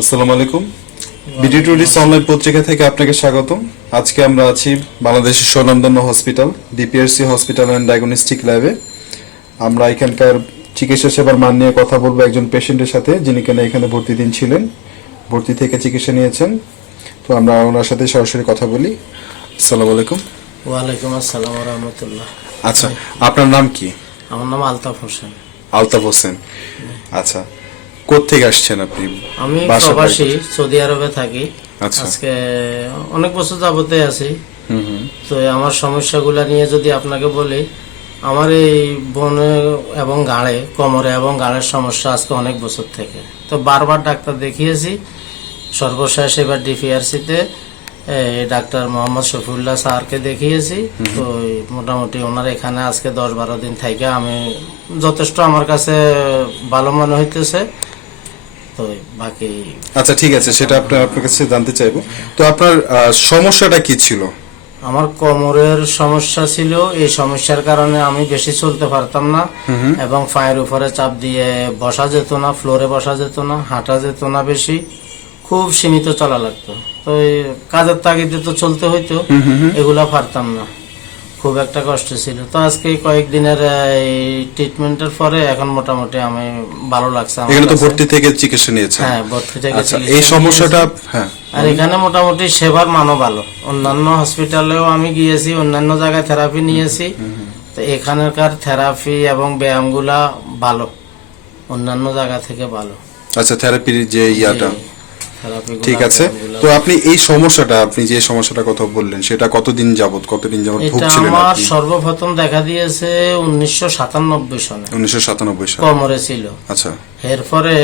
আসসালামু আলাইকুম। BD tourist online পত্রিকা থেকে আপনাকে স্বাগতম। আজকে আমরা আছি বাংলাদেশের স্বনামধন্য hospital DPRC hospital and diagnostic ল্যাবে আমরা এখানকার চিকিৎসা সেবার মান নিয়ে কথা বলব একজন পেশেন্টের সাথে যিনি কিনা এখানে ভর্তি দিন ছিলেন ভর্তি থেকে চিকিৎসা নিয়েছেন। তো আমরা ওনার সাথে সরাসরি কথা বলি। আসসালামু আলাইকুম। ওয়ালাইকুম আসসালাম রহমতুল্লাহ। আচ্ছা আপনার নাম কি? আমার নাম আলতাফ হোসেন। আলতাফ হোসেন। আচ্ছা কোত্থেকে আসছেন আপনি? আমি বাসা প্রবাসী সৌদি আরবে থাকি। আচ্ছা। আজকে অনেক বছর যাবতে আছি। তো আমার সমস্যাগুলো নিয়ে যদি আপনাকে বলি আমার এই বনে এবং গাড়ে কোমরে এবং গাড়ের সমস্যা আজকে অনেক বছর থেকে। তো বারবার ডাক্তার দেখিয়েছি। সর্বশেষ এবার ডিপিআরসিতে ডাক্তার মোহাম্মদ শফিউল্লাহ স্যারকে দেখিয়েছি। তো মোটামুটি ওনার এখানে আজকে দশ বারো দিন থেকে আমি যথেষ্ট আমার কাছে ভালো মনে হইতেছে। তো বাকি আচ্ছা ঠিক আছে সেটা আপনার আপনার কাছে জানতে চাইব। তো আপনার সমস্যাটা কি ছিল? আমার কোমরের সমস্যা ছিল এই সমস্যার কারণে আমি বেশি চলতে পারতাম না এবং পায়ের উপরে চাপ দিয়ে বসা যেত না ফ্লোরে বসা যেত না হাঁটা যেত না বেশি খুব সীমিত চলা লাগতো। তো কাজের তাগিদে তো চলতে হইতো এগুলা পারতাম না। খুব একটা কষ্ট ছিল। তো আজকে কয়েকদিনের এই ট্রিটমেন্টের পরে এখন মোটামুটি আমি ভালো লাগছে এখানে তো ভর্তি থেকে চিকিৎসা নিয়েছেন? হ্যাঁ ভর্তি থেকে আচ্ছা এই সমস্যাটা হ্যাঁ। আর এখানে মোটামুটি সেবার মানও ভালো। অন্যান্য হসপিটালেও আমি গিয়েছি অন্যান্য জায়গায় থেরাপি নিয়েছি। তো এখানকার থেরাপি এবং ব্যায়ামগুলা ভালো। অন্যান্য জায়গা থেকে ভালো। আচ্ছা থেরাপির যে ইয়াটা। ঠিক আছে। তো আপনি এই সমস্যাটা আপনি যে সমস্যাটা কথা বললেন সেটা কতদিন যাবত কতদিন যাবত ভুগছিলেন আমার সর্বপ্রথম দেখা দিয়েছে উনিশশো সাতানব্বই সনে। উনিশশো সাতানব্বই সাল কোমরে ছিল। আচ্ছা। এরপরে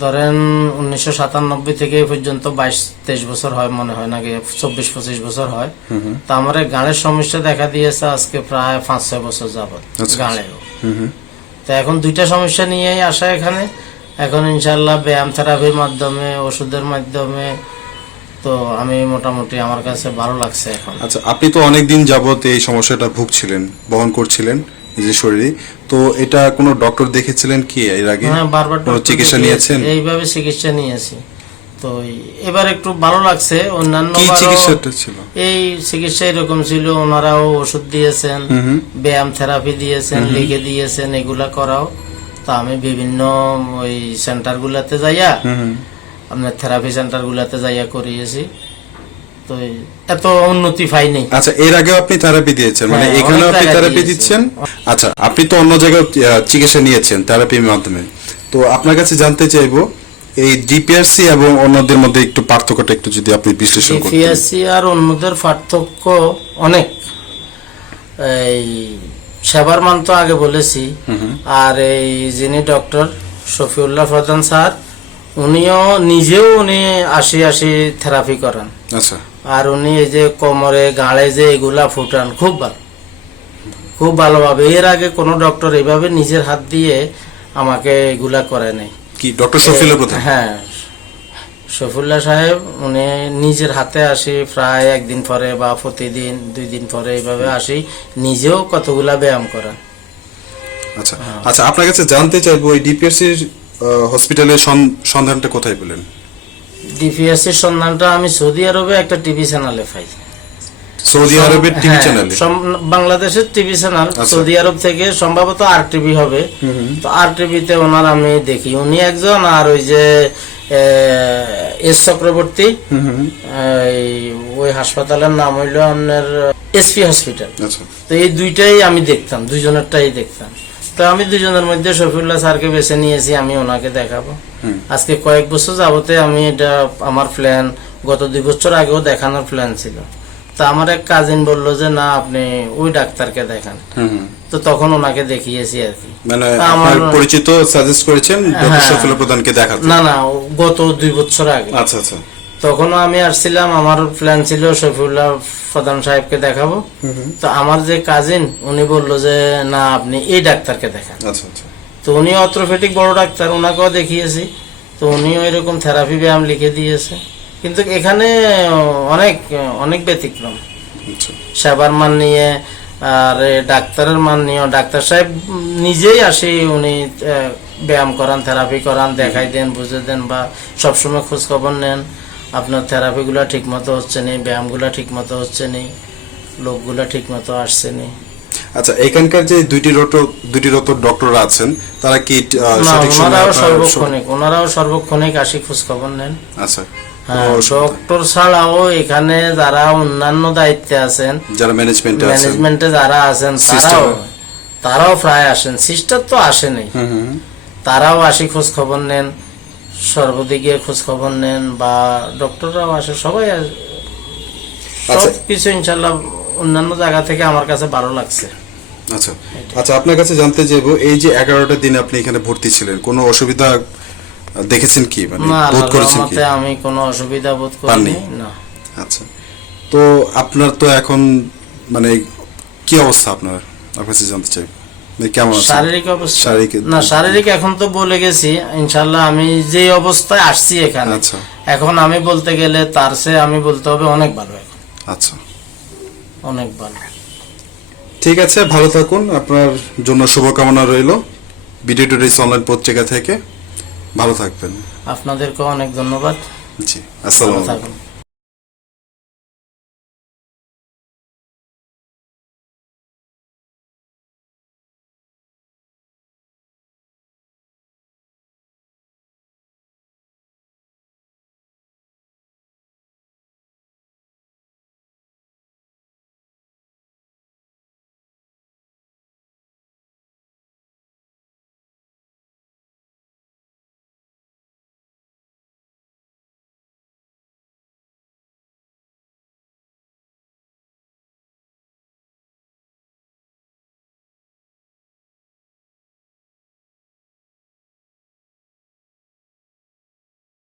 ধরেন উনিশশো সাতানব্বই থেকে পর্যন্ত বাইশ তেইশ বছর হয় মনে হয় নাকি চব্বিশ পঁচিশ বছর হয়। তা আমার গাঁড়ের সমস্যা দেখা দিয়েছে আজকে প্রায় পাঁচ ছয় বছর যাবত আচ্ছা। গাঁড়েও হুম হুম। তো এখন দুইটা সমস্যা নিয়েই আসা এখানে। এখন ইনশাল্লাহ ব্যায়াম থেরাপির মাধ্যমে ওষুধের মাধ্যমে তো আমি মোটামুটি আমার কাছে ভালো লাগছে এখন। আচ্ছা আপনি তো অনেক দিন যাবত এই সমস্যাটা ভুগছিলেন বহন করছিলেন নিজের শরীরে। তো এটা কোনো ডক্টর দেখেছিলেন কি এর আগে? হ্যাঁ বারবার চিকিৎসা নিয়েছেন? এইভাবে চিকিৎসা নিয়েছি। তো এবার একটু ভালো লাগছে অন্যান্য চিকিৎসাটা ছিল? এই চিকিৎসা এরকম ছিল ওনারাও ওষুধ দিয়েছেন ব্যায়াম থেরাপি দিয়েছেন লিখে দিয়েছেন এগুলা করাও। তা আমি বিভিন্ন ওই সেন্টারগুলোতে যাইয়া আপনার থেরাপি সেন্টারগুলোতে যাইয়া করিয়েছি। তো এত উন্নতি পাইনি। আচ্ছা এর আগেও আপনি থেরাপি দিয়েছেন মানে হ্যাঁ, এখানেও আপনি থেরাপি দিচ্ছেন? আচ্ছা আপনি তো অন্য জায়গায় চিকিৎসা নিয়েছেন থেরাপির মাধ্যমে। তো আপনার কাছে জানতে চাইব এই ডিপিআরসি এবং অন্যদের মধ্যে একটু পার্থক্যটা একটু যদি আপনি বিশ্লেষণ করতেন। ডিপিএসসি আর অন্যদের পার্থক্য অনেক। এই সেবার মান তো আগে বলেছি। আর এই যিনি ডক্টর শফিউল্লাহ প্রধান স্যার উনিও নিজেও উনি আশি আশি থেরাপি করান। আচ্ছা। আর উনি এই যে কোমরে গাঁড়ে যে এগুলা ফুটান খুব ভালো। খুব ভালোভাবে এর আগে কোনো ডক্টর এইভাবে নিজের হাত দিয়ে আমাকে এগুলা করে নাই। কি ডক্টর প্রধান? হ্যাঁ। শফিউল্লাহ সাহেব উনি নিজের হাতে আসি প্রায় একদিন পরে বা প্রতিদিন দুই দিন পরে এইভাবে আসি নিজেও কতগুলা ব্যায়াম করেন। আচ্ছা আচ্ছা আপনার কাছে জানতে চাইব এই ডিপিআরসি হসপিটালের সন- সন্ধানটা কোথায় পেলেন? ডিপিএসসির সন্ধানটা আমি সৌদি আরবে একটা টিভি চ্যানেলে পাই। সৌদি আরবের টিভি হ্যাঁ, চ্যানেলে? বাংলাদেশের টিভি চ্যানেল আচ্ছা। সৌদি আরব থেকে সম্ভবত আর টিভি হবে। তো আর টিভিতে ওনার আমি দেখি। উনি একজন আর ওই যে এস চক্রবর্তী ওই হাসপাতালের নাম হইল আপনার এসপি হসপিটাল। আচ্ছা। তো এই দুইটাই আমি দেখতাম দুইজনেরটাই দেখতাম। তো আমি দুজনের মধ্যে শফিউল্লাহ স্যারকে বেছে নিয়েছি আমি ওনাকে দেখাবো। আজকে কয়েক বছর যাবতে আমি এটা আমার প্ল্যান গত দুই বছর আগেও দেখানোর প্ল্যান ছিল। তো আমার এক কাজিন বলল যে না আপনি ওই ডাক্তারকে দেখান। তো তখন ওনাকে দেখিয়েছি আর কি। মানে আমার- পরিচিত সাজেস্ট করেছেন ডক্টর হ্যাঁ। শফিলা প্রধানকে দেখাতে? না না গত দুই বছর আগে। আচ্ছা আচ্ছা। তখনও আমি আসছিলাম আমার প্ল্যান ছিল শফিউল্লাহ প্রধান সাহেবকে দেখাবো। তো আমার যে কাজিন উনি বলল যে না আপনি এই ডাক্তারকে দেখান। আচ্ছা আচ্ছা। তো উনি অর্থোপেডিক বড় ডাক্তার ওনাকেও দেখিয়েছি। তো উনিও এরকম থেরাপি ব্যায়াম লিখে দিয়েছে। কিন্তু এখানে অনেক অনেক ব্যতিক্রম। আচ্ছা। সেবার মান নিয়ে আর ডাক্তারের মান নিয়েও ডাক্তার সাহেব নিজেই আসি উনি ব্যায়াম করান থেরাপি করান দেখাই দেন বুঝে দেন বা সবসময় খোঁজ খবর নেন। আপনার থেরাপিগুলো ঠিক মতো হচ্ছে নি ব্যায়ামগুলো ঠিক মতো হচ্ছে নি লোকগুলো ঠিক মতো আসছে নি। আচ্ছা এখানকার যে দুইটি রত দুইটি রত ডক্টর আছেন তারা কি সঠিক সময়ে ওনারাও সর্বক্ষণিক ওনারাও সর্বক্ষণিক আসি খোঁজ খবর নেন। আচ্ছা। ডক্টর ছাড়াও এখানে যারা অন্যান্য দায়িত্বে আছেন যারা ম্যানেজমেন্টে ম্যানেজমেন্টে যারা আছেন তারাও তারাও প্রায় আসেন। সিস্টার তো আসেনি। তারাও আসি খোঁজ খবর নেন। সর্বদিকে খোঁজ খবর নেন বা ডক্টররাও আসে সবাই আসে। আচ্ছা। সব কিছু ইনশাল্লাহ অন্যান্য জায়গা থেকে আমার কাছে ভালো লাগছে। আচ্ছা। আচ্ছা আপনার কাছে জানতে চাইব এই যে এগারোটা দিন আপনি এখানে ভর্তি ছিলেন কোনো অসুবিধা দেখেছেন কি? মানে বোধ করেছেন কি? আমি কোনো অসুবিধা বোধ করিনি না। আচ্ছা। তো আপনার তো এখন মানে কি অবস্থা আপনার? আপনার কাছে জানতে চাই। মানে কেমন শারীরিক অবস্থা? শারীরিক- না শারীরিক এখন তো বলে গেছি ইনশাল্লাহ আমি যে অবস্থায় আসছি এখানে আচ্ছা। এখন আমি বলতে গেলে তার সে আমি বলতে হবে অনেক ভালো এখন। আচ্ছা। অনেক ভালো। ঠিক আছে ভালো থাকুন। আপনার জন্য শুভকামনা রইল। টুডেস অনলাইন পত্রিকা থেকে। ভালো থাকবেন। আপনাদেরকে অনেক ধন্যবাদ। জি আসসালামু আলাইকুম।